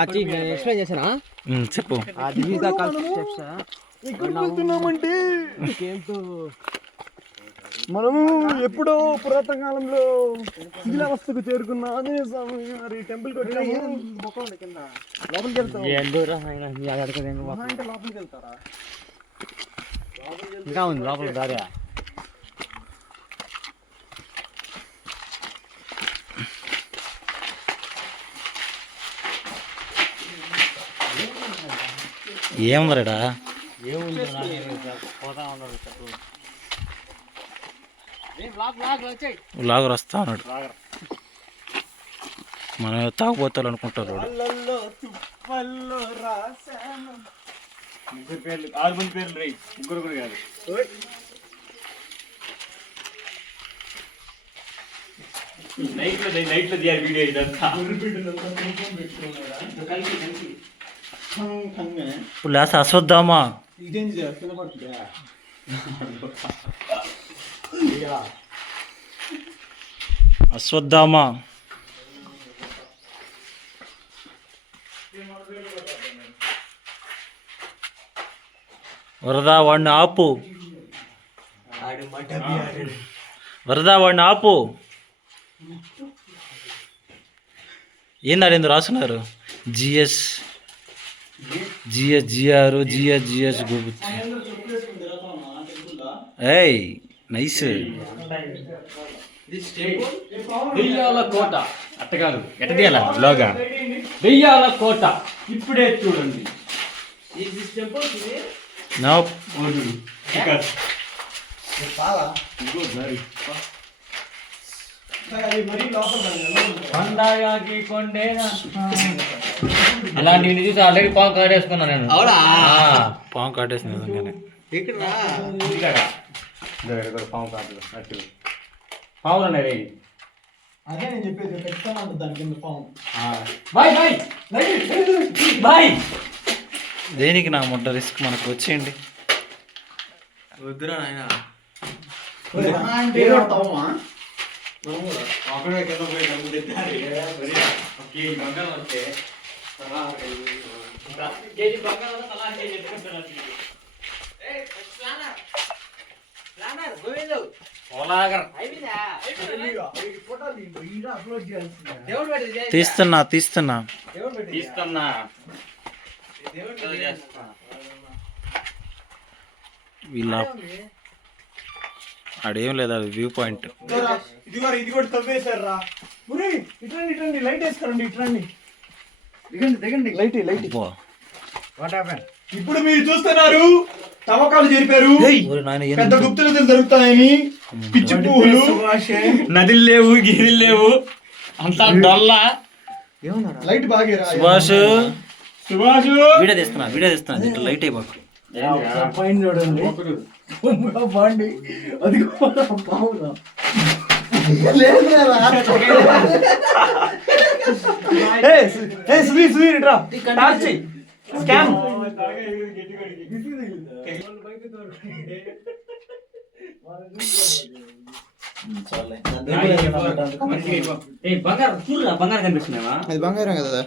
Explain చేసానా? చెప్పు. మనము ఎప్పుడో పురాతన కాలంలో శిథిలావస్థకు చేరుకున్న ఆంజనేయ స్వామి మరి టెంపుల్ లోపలికి వెళ్తాం. లోపలికి వెళ్తారా? ఇంకా ఉంది లోపల దారి. ఏముందరడా? లాగర్ వస్తా ఉన్నాడు. మనం తాగుపోతారు అనుకుంటారు. ముగ్గురు పేర్లు 6 మంది పేర్లు రై, ముగ్గురు కూడా కాదు. నైట్లో తీయాలి వీడియో ఇదంతా. ఇప్పుడు లేస్తా అశ్వత్థామా. అశ్వత్థామా వరదా వాడిని ఆపు, వరదా వాడిని ఆపు. ఏందాడు ఎందుకు రాస్తున్నారు? GS GS GR GS GS గురించి. ఏయ్ నైస్. దెయ్యాల కోట అట్ట కాదు, ఎట్ట తీయాల బ్లాగా? దెయ్యాల కోట ఇప్పుడే చూడండి. నో అలాంటివి చూసి ఆల్రెడీ పాము కాటేసుకున్నా నేను. పాము కాటేసింది నిజంగానే. పాము కాటలు అట్టు పావులు ఉన్నాయి. అదే నేను చెప్పేది, ఖచ్చితంగా దాని కింద పాము. Boy boy boy. దేనికి నా ముడ్డ రిస్క్? మనకు వచ్చేయండి. వద్దురా నాయన. తీస్తున్నా తీస్తున్నా. వీళ్ళ ఆడేం లేదా వ్యూ పాయింట్. ఇది కూడా తవ్వేశారా? ఇట్రండి లైట్ వేసుకోండి. ఇట్రండి దిగండి లైట్. ఇప్పుడు మీరు చూస్తున్నారు తవ్వకాలు జరిపారు. పెద్ద గుప్తులు జరుగుతాయని. పిచ్చి పువ్వులు, నదిలు లేవు, గిరిలు లేవు, అంతా డొల్ల. లైట్ బాగా. సుభాష్ వీడియో తీస్తున్నా లైట్ అయిపోకు. పైన చూడండి బాండి. అది బంగారం కనిపిస్తున్నావా? అది బంగారం కదా.